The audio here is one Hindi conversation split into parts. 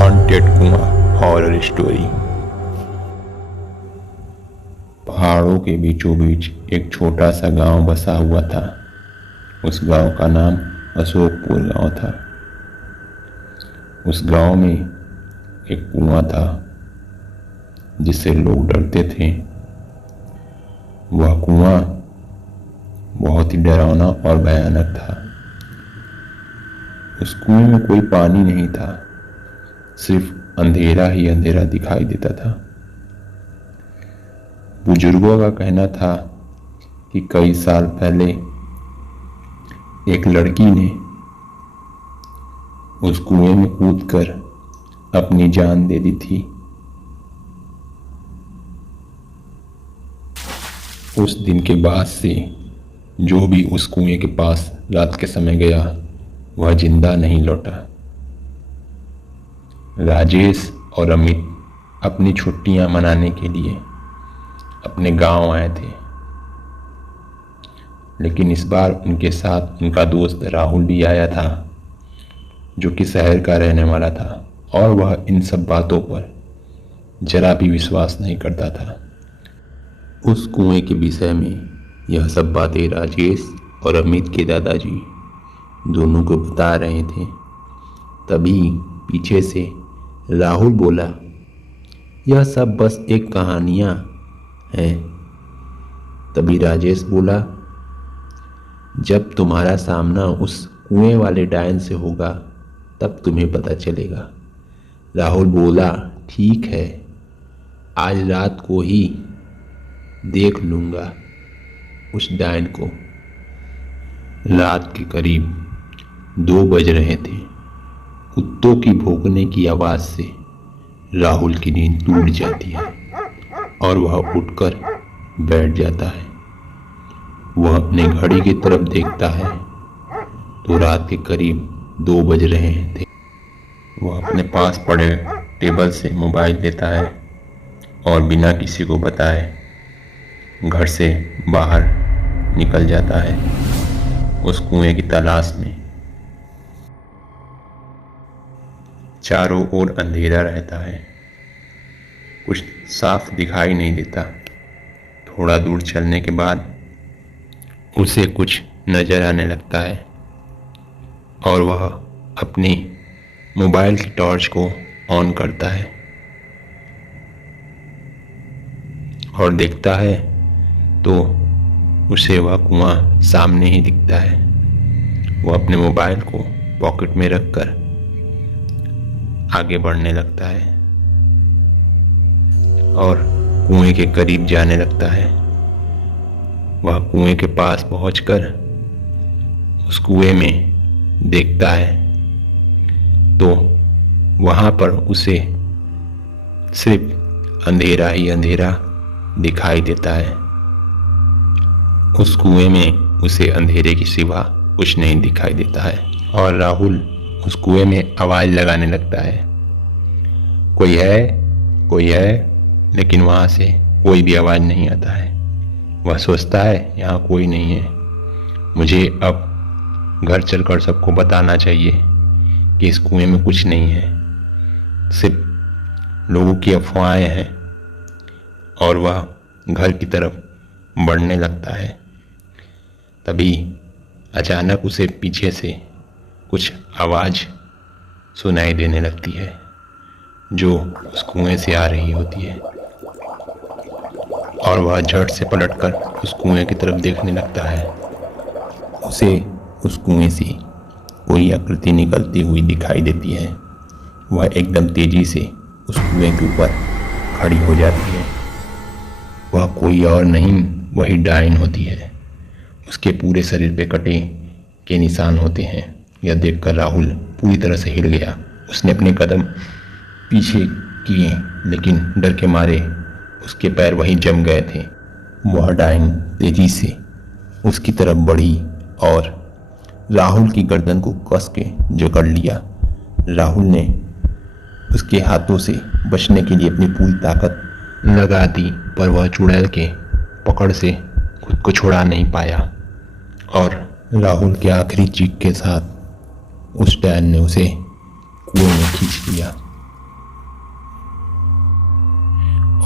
हॉन्टेड कुआं हॉरर स्टोरी। पहाड़ों के बीचों बीच एक छोटा सा गांव बसा हुआ था। उस गांव का नाम अशोकपुर गांव था। उस गांव में एक कुआं था जिससे लोग डरते थे। वह कुआं बहुत ही डरावना और भयानक था। उस कुएं में कोई पानी नहीं था, सिर्फ अंधेरा ही अंधेरा दिखाई देता था। बुजुर्गों का कहना था कि कई साल पहले एक लड़की ने उस कुएं में कूदकर अपनी जान दे दी थी। उस दिन के बाद से जो भी उस कुएं के पास रात के समय गया वह जिंदा नहीं लौटा। राजेश और अमित अपनी छुट्टियां मनाने के लिए अपने गांव आए थे, लेकिन इस बार उनके साथ उनका दोस्त राहुल भी आया था, जो कि शहर का रहने वाला था और वह इन सब बातों पर जरा भी विश्वास नहीं करता था। उस कुएं के विषय में यह सब बातें राजेश और अमित के दादाजी दोनों को बता रहे थे। तभी पीछे से राहुल बोला, यह सब बस एक कहानियां हैं। तभी राजेश बोला, जब तुम्हारा सामना उस कुएं वाले डायन से होगा तब तुम्हें पता चलेगा। राहुल बोला, ठीक है, आज रात को ही देख लूंगा उस डायन को। रात के करीब 2 बज रहे थे। कुत्तों की भौंकने की आवाज से राहुल की नींद टूट जाती है और वह उठकर बैठ जाता है। वह अपने घड़ी की तरफ देखता है तो रात के करीब 2 बज रहे थे। वह अपने पास पड़े टेबल से मोबाइल लेता है और बिना किसी को बताए घर से बाहर निकल जाता है उस कुएं की तलाश में। चारों ओर अंधेरा रहता है, कुछ साफ दिखाई नहीं देता। थोड़ा दूर चलने के बाद उसे कुछ नजर आने लगता है और वह अपनी मोबाइल की टॉर्च को ऑन करता है और देखता है तो उसे वह कुआं सामने ही दिखता है। वह अपने मोबाइल को पॉकेट में रखकर आगे बढ़ने लगता है और कुएं के करीब जाने लगता है। वह कुएं के पास पहुंचकर उस कुएं में देखता है तो वहां पर उसे सिर्फ अंधेरा ही अंधेरा दिखाई देता है। उस कुएं में उसे अंधेरे के सिवा कुछ नहीं दिखाई देता है और राहुल उस कुएं में आवाज लगाने लगता है, कोई है, कोई है, लेकिन वहां से कोई भी आवाज नहीं आता है। वह सोचता है यहाँ कोई नहीं है, मुझे अब घर चलकर सबको बताना चाहिए कि इस कुएं में कुछ नहीं है, सिर्फ लोगों की अफवाहें हैं। और वह घर की तरफ बढ़ने लगता है। तभी अचानक उसे पीछे से कुछ आवाज सुनाई देने लगती है जो उस कुएं से आ रही होती है और वह झट से पलटकर उस कुएं की तरफ देखने लगता है। उसे उस कुएं से कोई आकृति निकलती हुई दिखाई देती है। वह एकदम तेजी से उस कुएं के ऊपर खड़ी हो जाती है। वह कोई और नहीं, वही डायन होती है। उसके पूरे शरीर पे कटे के निशान होते हैं। यह देखकर राहुल पूरी तरह से हिल गया। उसने अपने कदम पीछे किए, लेकिन डर के मारे उसके पैर वहीं जम गए थे। वह डायन तेजी से उसकी तरफ बढ़ी और राहुल की गर्दन को कस के जकड़ लिया। राहुल ने उसके हाथों से बचने के लिए अपनी पूरी ताकत लगा दी, पर वह चुड़ैल के पकड़ से खुद को छुड़ा नहीं पाया और राहुल के आखिरी चीख के साथ उस डायन ने उसे कुएं में खींच लिया।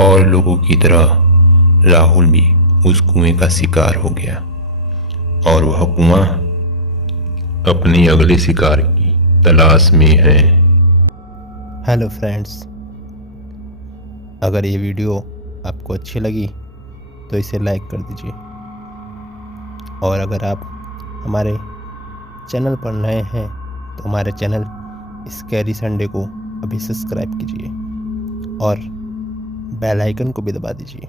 और लोगों की तरह राहुल भी उस कुएं का शिकार हो गया और वह कुआं अपने अगले शिकार की तलाश में है। हेलो फ्रेंड्स, अगर ये वीडियो आपको अच्छी लगी तो इसे लाइक कर दीजिए, और अगर आप हमारे चैनल पर नए हैं तो हमारे चैनल स्कैरी संडे को अभी सब्सक्राइब कीजिए और बेल आइकन को भी दबा दीजिए।